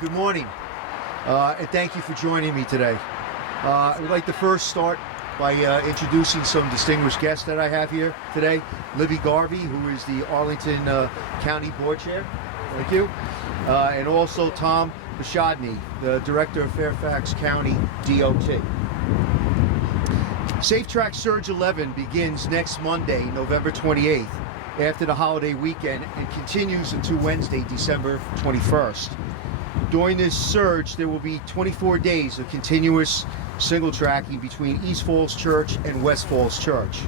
Good morning, and thank you for joining me today. I would like to first start by introducing some distinguished guests that I have here today. Libby Garvey, who is the Arlington County Board Chair. Thank you. And also Tom Bashadny, the Director of Fairfax County DOT. SafeTrack Surge 11 begins next Monday, November 28th, after the holiday weekend, and continues until Wednesday, December 21st. During this surge, there will be 24 days of continuous single tracking between East Falls Church and West Falls Church.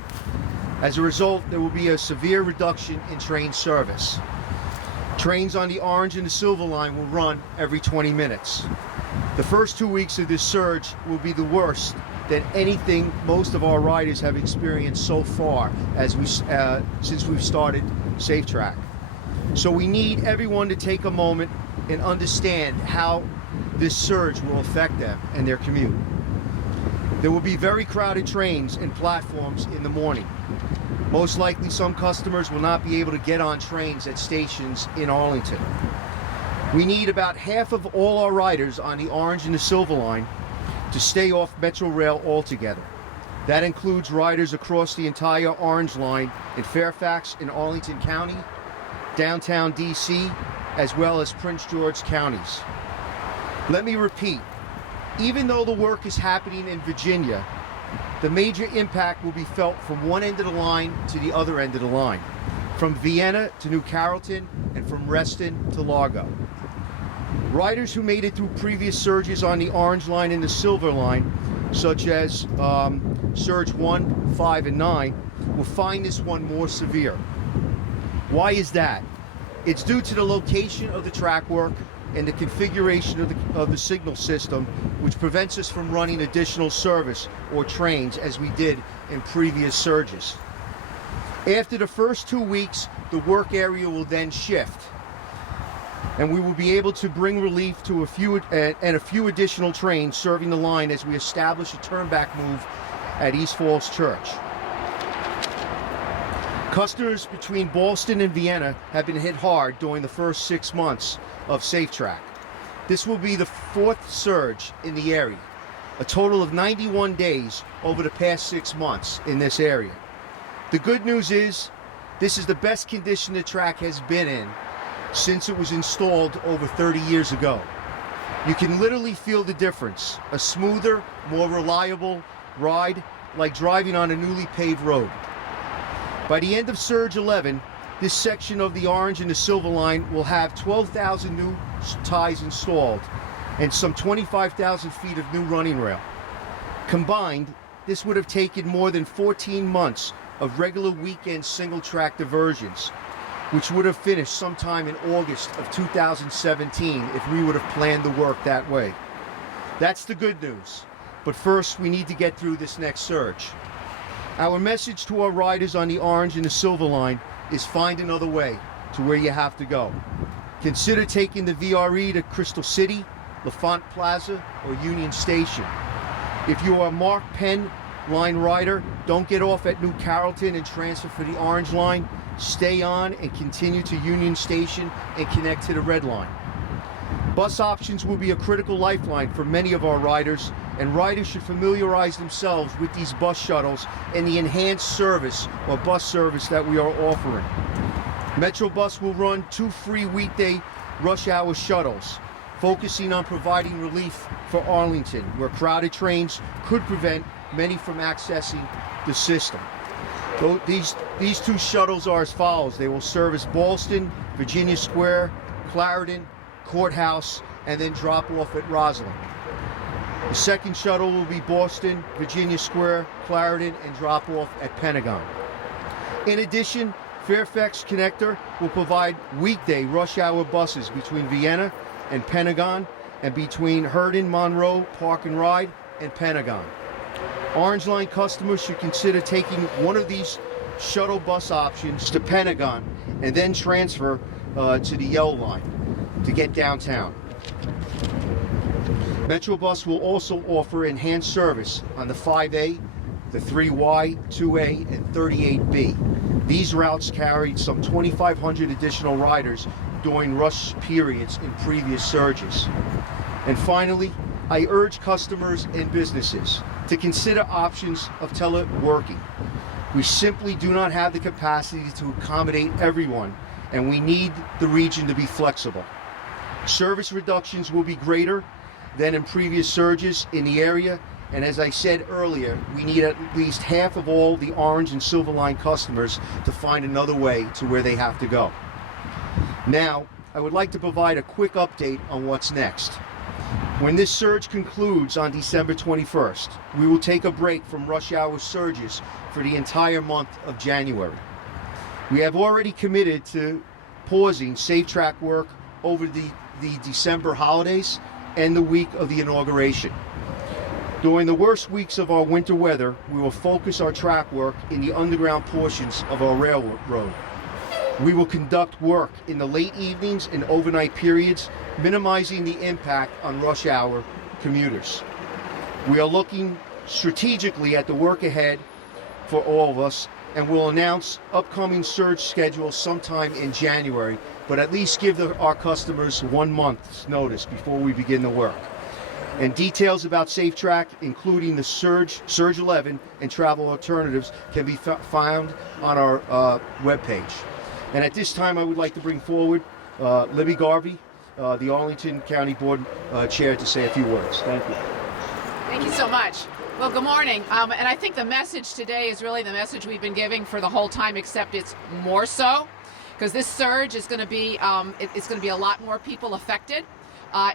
As a result, there will be a severe reduction in train service. Trains on the Orange and the Silver Line will run every 20 minutes. The first 2 weeks of this surge will be the worst than anything most of our riders have experienced so far since we've started SafeTrack. So we need everyone to take a moment and understand how this surge will affect them and their commute. There will be very crowded trains and platforms in the morning. Most likely some customers will not be able to get on trains at stations in Arlington. We need about half of all our riders on the Orange and the Silver Line to stay off Metro Rail altogether. That includes riders across the entire Orange Line in Fairfax and Arlington County, downtown DC, as well as Prince George counties. Let me repeat, even though the work is happening in Virginia, the major impact will be felt from one end of the line to the other end of the line, from Vienna to New Carrollton and from Reston to Largo. Riders who made it through previous surges on the Orange Line and the Silver Line, such as Surge 1, 5, and 9, will find this one more severe. Why is that? It's due to the location of the track work and the configuration of the signal system, which prevents us from running additional service or trains as we did in previous surges. After the first 2 weeks, the work area will then shift, and we will be able to bring relief to a few additional trains serving the line as we establish a turnback move at East Falls Church. Customers between Boston and Vienna have been hit hard during the first 6 months of SafeTrack. This will be the fourth surge in the area, a total of 91 days over the past 6 months in this area. The good news is, this is the best condition the track has been in since it was installed over 30 years ago. You can literally feel the difference, a smoother, more reliable ride, like driving on a newly paved road. By the end of Surge 11, this section of the Orange and the Silver Line will have 12,000 new ties installed and some 25,000 feet of new running rail. Combined, this would have taken more than 14 months of regular weekend single-track diversions, which would have finished sometime in August of 2017 if we would have planned the work that way. That's the good news. But first, we need to get through this next surge. Our message to our riders on the Orange and the Silver Line is find another way to where you have to go. Consider taking the VRE to Crystal City, LaFont Plaza, or Union Station. If you are a Mark Penn line rider, don't get off at New Carrollton and transfer for the Orange Line. Stay on and continue to Union Station and connect to the Red Line. Bus options will be a critical lifeline for many of our riders, and riders should familiarize themselves with these bus shuttles and the enhanced service or bus service that we are offering. Metrobus will run 2 free weekday rush hour shuttles, focusing on providing relief for Arlington, where crowded trains could prevent many from accessing the system. These 2 shuttles are as follows. They will service Ballston, Virginia Square, Clarendon, Courthouse, and then drop off at Roslyn. The second shuttle will be Boston, Virginia Square, Clarendon, and drop off at Pentagon. In addition, Fairfax Connector will provide weekday rush hour buses between Vienna and Pentagon, and between Herndon, Monroe, Park and Ride, and Pentagon. Orange Line customers should consider taking one of these shuttle bus options to Pentagon and then transfer to the Yellow Line to get downtown. Metrobus will also offer enhanced service on the 5A, the 3Y, 2A, and 38B. These routes carried some 2,500 additional riders during rush periods in previous surges. And finally, I urge customers and businesses to consider options of teleworking. We simply do not have the capacity to accommodate everyone, and we need the region to be flexible. Service reductions will be greater than in previous surges in the area, and as I said earlier, we need at least half of all the Orange and Silver Line customers to find another way to where they have to go. Now, I would like to provide a quick update on what's next. When this surge concludes on December 21st, we will take a break from rush hour surges for the entire month of January. We have already committed to pausing SafeTrack work over the December holidays and the week of the inauguration. During the worst weeks of our winter weather, we will focus our track work in the underground portions of our railroad. We will conduct work in the late evenings and overnight periods, minimizing the impact on rush hour commuters. We are looking strategically at the work ahead for all of us, and will announce upcoming surge schedules sometime in January, but at least give our customers 1 month's notice before we begin the work. And details about SafeTrack, including the Surge 11, and travel alternatives, can be found on our webpage. And at this time, I would like to bring forward Libby Garvey, the Arlington County Board Chair, to say a few words. Thank you. Thank you so mugoing Well, good morning. And I think the message today is really the message we've been giving for the whole time, except it's more so, because this surge is going to be, it's going to be a lot more people affected.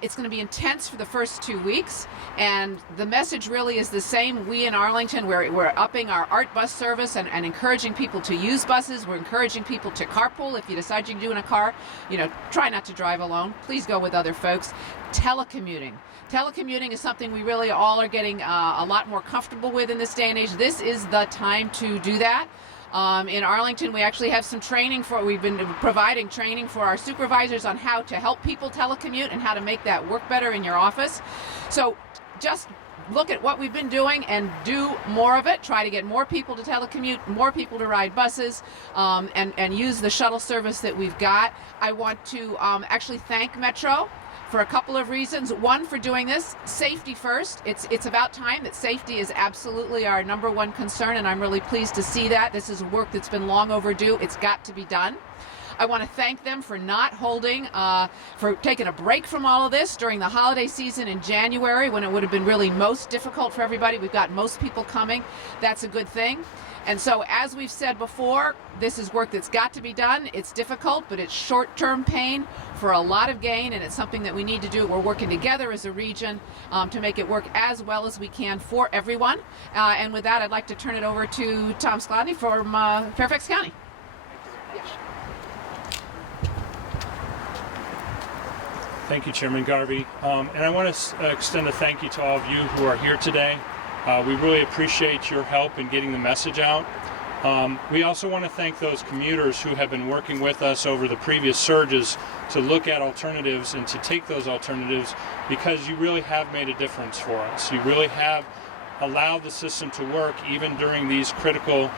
It's going to be intense for the first 2 weeks, and the message really is the same. We in Arlington, we're upping our ART bus service and encouraging people to use buses. We're encouraging people to carpool. If you decide you're doing a car, try not to drive alone. Please go with other folks. Telecommuting. Telecommuting is something we really all are getting a lot more comfortable with in this day and age. This is the time to do that. In Arlington, we actually have some training we've been providing training for our supervisors on how to help people telecommute and how to make that work better in your office. So just look at what we've been doing and do more of it. Try to get more people to telecommute, more people to ride buses, and use the shuttle service that we've got. I want to actually thank Metro for a couple of reasons. One, for doing this, safety first. It's about time that safety is absolutely our number one concern, and I'm really pleased to see that. This is work that's been long overdue. It's got to be done. I want to thank them for not for taking a break from all of this during the holiday season in January, when it would have been really most difficult for everybody. We've got most people coming. That's a good thing. And so, as we've said before, this is work that's got to be done. It's difficult, but it's short-term pain for a lot of gain, and it's something that we need to do. We're working together as a region to make it work as well as we can for everyone. And with that, I'd like to turn it over to Tom Skladny from Fairfax County. Thank you, Chairman Garvey. And I want to extend a thank you to all of you who are here today. We really appreciate your help in getting the message out. We also want to thank those commuters who have been working with us over the previous surges to look at alternatives and to take those alternatives, because you really have made a difference for us. You really have allowed the system to work even during these critical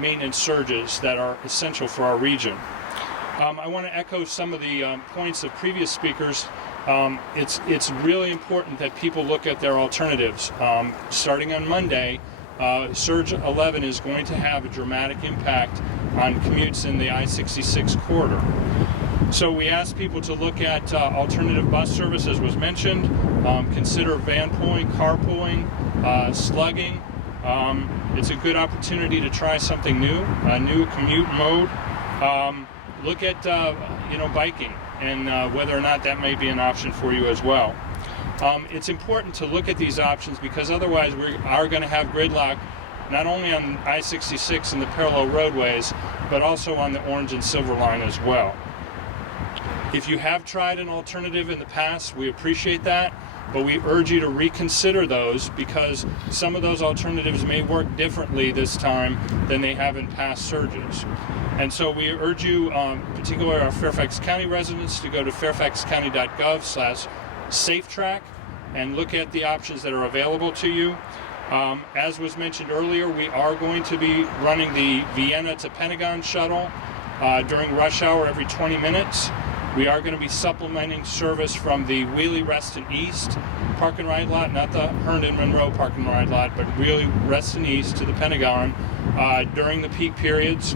maintenance surges that are essential for our region. I want to echo some of the points of previous speakers. It's really important that people look at their alternatives. Starting on Monday, Surge 11 is going to have a dramatic impact on commutes in the I-66 corridor. So we ask people to look at alternative bus service, as was mentioned. Consider van pulling, carpooling, slugging. It's a good opportunity to try something new, a new commute mode. Look at biking, and whether or not that may be an option for you as well. It's important to look at these options, because otherwise we are going to have gridlock not only on I-66 and the parallel roadways, but also on the Orange and Silver Line as well. If you have tried an alternative in the past, we appreciate that, but we urge you to reconsider those, because some of those alternatives may work differently this time than they have in past surges. And so we urge you, particularly our Fairfax County residents, to go to fairfaxcounty.gov/SafeTrack and look at the options that are available to you. As was mentioned earlier, we are going to be running the Vienna to Pentagon shuttle during rush hour every 20 minutes. We are going to be supplementing service from the Wheelie Reston East park and ride lot, not the Herndon Monroe park and ride lot, but really Reston East to the Pentagon during the peak periods.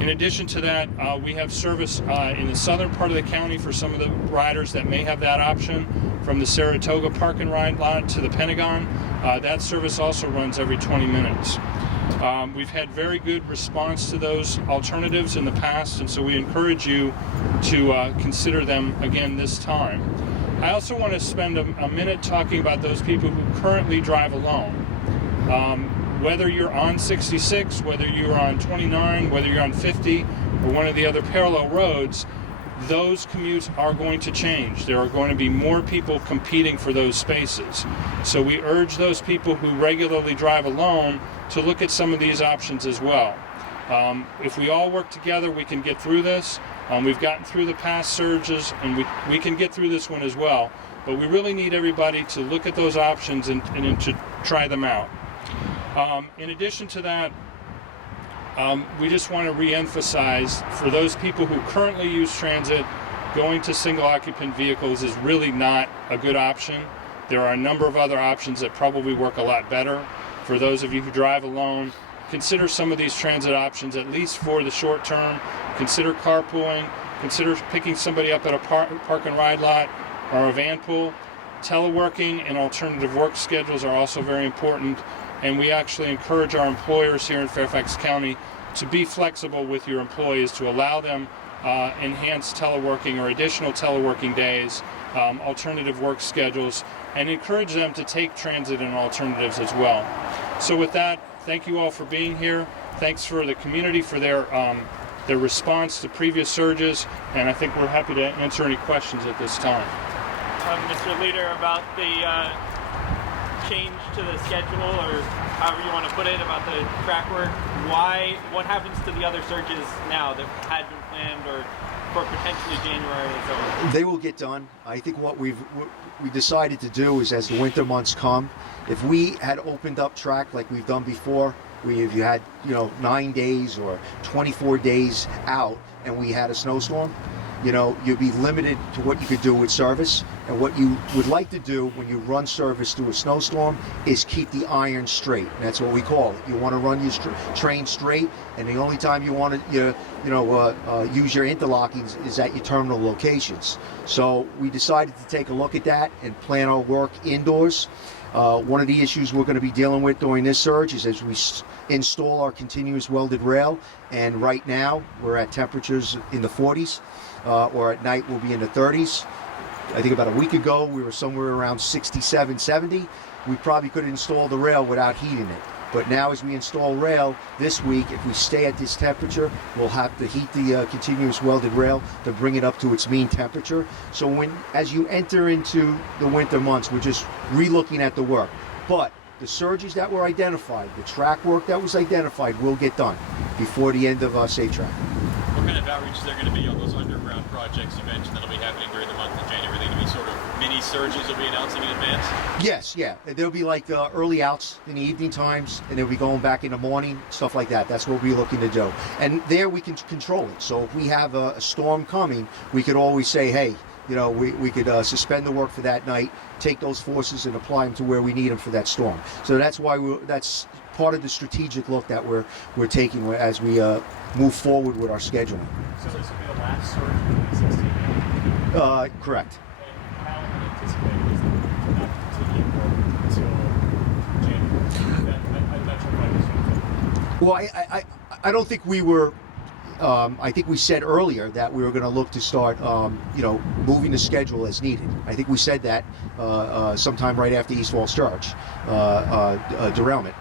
In addition to that, we have service in the southern part of the county for some of the riders that may have that option, from the Saratoga park and ride lot to the Pentagon. That service also runs every 20 minutes. We've had very good response to those alternatives in the past, and so we encourage you to consider them again this time. I also want to spend a minute talking about those people who currently drive alone. Whether you're on 66, whether you're on 29, whether you're on 50, or one of the other parallel roads, those commutes are going to change. There are going to be more people competing for those spaces. So we urge those people who regularly drive alone to look at some of these options as well. If we all work together, we can get through this. We've gotten through the past surges, and we can get through this one as well. But we really need everybody to look at those options and to try them out. In addition to that, we just want to re-emphasize, for those people who currently use transit, going to single occupant vehicles is really not a good option. There are a number of other options that probably work a lot better. For those of you who drive alone, consider some of these transit options, at least for the short term. Consider carpooling, consider picking somebody up at a park and ride lot or a van pool. Teleworking and alternative work schedules are also very important. And we actually encourage our employers here in Fairfax County to be flexible with your employees, to allow them enhanced teleworking or additional teleworking days, alternative work schedules, and encourage them to take transit and alternatives as well. So with that, thank you all for being here. Thanks for the community for their response to previous surges, and I think we're happy to answer any questions at this time. Mr. Leader, about the change to the schedule, or however you want to put it, about the track work, what happens to the other surges now that had been planned or for potentially January and so on? They will get done. I think what we decided to do is, as the winter months come, if we had opened up track like we've done before, if you had 9 days or 24 days out and we had a snowstorm, you'd be limited to what you could do with service. And what you would like to do when you run service through a snowstorm is keep the iron straight. And that's what we call it. You want to run your train straight, and the only time you want to use your interlockings is at your terminal locations. So we decided to take a look at that and plan our work indoors. One of the issues we're going to be dealing with during this surge is as we install our continuous welded rail, and right now we're at temperatures in the 40s, or at night we'll be in the 30s. I think about a week ago we were somewhere around 67, 70. We probably could install the rail without heating it. But now as we install rail this week, if we stay at this temperature, we'll have to heat the continuous welded rail to bring it up to its mean temperature. So as you enter into the winter months, we're just re-looking at the work. But the surges that were identified, the track work that was identified, will get done before the end of SafeTrack. What kind of outreach is there going to be on those underground projects you mentioned that'll be happening during the month of January? Are they going to be sort of mini surges you'll be announcing in advance? Yes, yeah. There'll be like early outs in the evening times, and they'll be going back in the morning, stuff like that. That's what we're looking to do. And there we can control it. So if we have a storm coming, we could always say, hey, we could suspend the work for that night, take those forces and apply them to where we need them for that storm. So that's why that's part of the strategic look that we're taking as we move forward with our scheduling. So this will be the last surge of 2016? Correct. And how anticipated is that not continuing work until January? I'm not sure if I understand. Well, I don't think we were. I think we said earlier that we were going to look to start, moving the schedule as needed. I think we said that sometime right after East Falls Church derailment.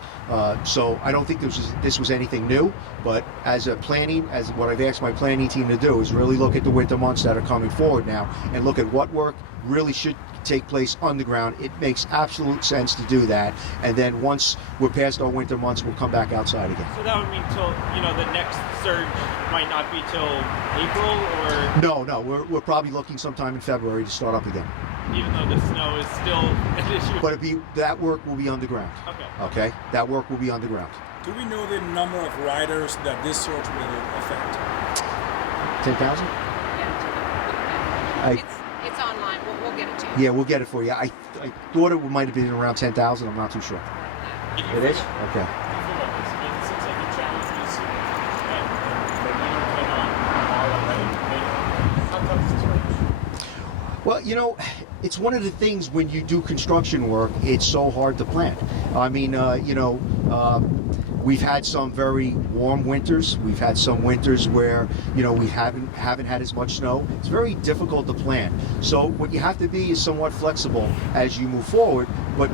So I don't think this was anything new, but as what I've asked my planning team to do is really look at the winter months that are coming forward now and look at what work really should take place underground. It makes absolute sense to do that, and then once we're past our winter months, we'll come back outside again. So that would mean till the next surge might not be till April, or no, we're probably looking sometime in February to start up again. Even though the snow is still an issue. But that work will be underground. Okay, that work will be underground. Do we know the number of riders that this surge will affect? 10,000? Yeah, we'll get it for you. I thought it might have been around 10,000. I'm not too sure. It is? Okay. It seems like the challenges and the winter came on already. How tough is this range? Well, you know, it's one of the things when you do construction work, it's so hard to plan. I mean, we've had some very warm winters. We've had some winters where, we haven't had as much snow. It's very difficult to plan. So what you have to be is somewhat flexible as you move forward, but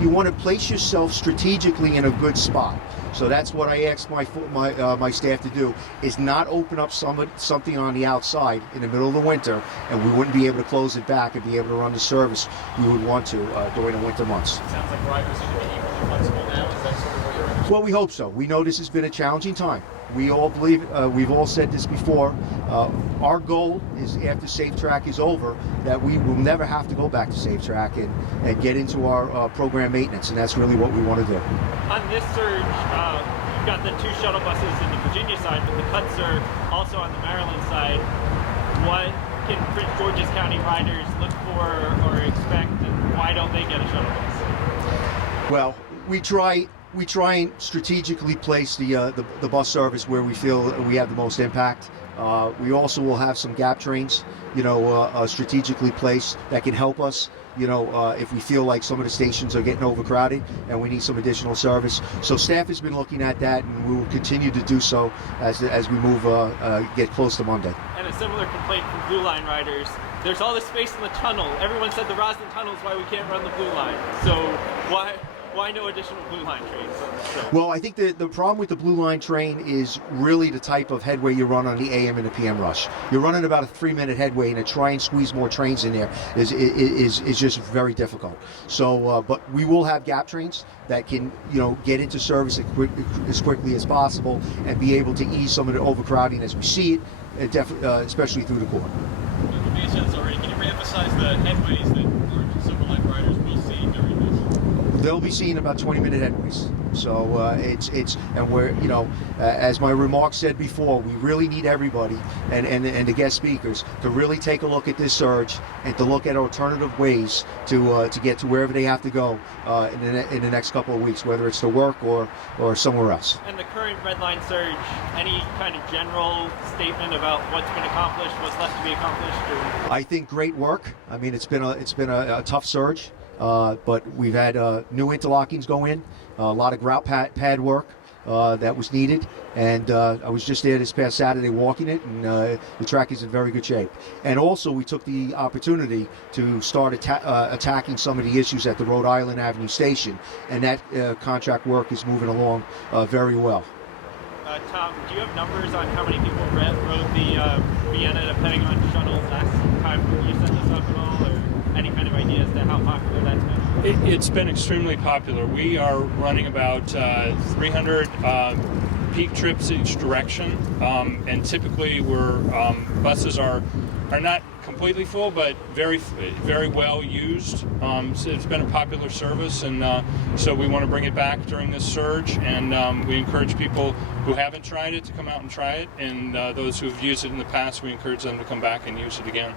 you want to place yourself strategically in a good spot. So that's what I asked my staff to do, is not open up something on the outside in the middle of the winter, and we wouldn't be able to close it back and be able to run the service we would want to during the winter months. Sounds like riders are going to be equally flexible now. Is that sort of what you're understanding? Well, we hope so. We know this has been a challenging time. We all believe, we've all said this before, our goal is after SafeTrack is over, that we will never have to go back to SafeTrack and get into our program maintenance, and that's really what we want to do. On this surge, you've got the 2 shuttle buses in the Virginia side, but the cuts are also on the Maryland side. What can Prince George's County riders look for or expect, and why don't they get a shuttle bus? Well, we try and strategically place the bus service where we feel we have the most impact. We also will have some gap trains, strategically placed that can help us. If we feel like some of the stations are getting overcrowded and we need some additional service. So staff has been looking at that, and we will continue to do so as we move get close to Monday. And a similar complaint from Blue Line riders. There's all this space in the tunnel. Everyone said the Roslyn Tunnel is why we can't run the Blue Line. So why no additional Blue Line trains on this show? Well, I think the problem with the Blue Line train is really the type of headway you run on the AM and the PM rush. You're running about a 3-minute headway, and to try and squeeze more trains in there is just very difficult. So, but we will have gap trains that can, get into service as quickly as possible and be able to ease some of the overcrowding as we see it, especially through the core. You mentioned this already. Can you reemphasize the headways that Orange and Silver Line riders will see during this? They'll be seeing about 20-minute headways. So and we're, as my remarks said before, we really need everybody and the guest speakers to really take a look at this surge and to look at alternative ways to get to wherever they have to go in the next couple of weeks, whether it's to work or somewhere else. And the current red line surge, any kind of general statement about what's been accomplished, what's left to be accomplished? Or? I think great work. I mean, it's been a tough surge. But we've had new interlockings go in, a lot of grout pad work that was needed, and I was just there this past Saturday walking it, and the track is in very good shape. And also we took the opportunity to start attacking some of the issues at the Rhode Island Avenue station, and that contract work is moving along very well. Tom, do you have numbers on how many people rode the Vienna to Pentagon shuttle last time you set this up at all, or any kind of idea as to how popular that's been? It's been extremely popular. We are running about 300 peak trips each direction, and typically buses are not completely full, but very, very well used. So it's been a popular service, and so we want to bring it back during this surge, and we encourage people who haven't tried it to come out and try it, and those who've used it in the past, we encourage them to come back and use it again.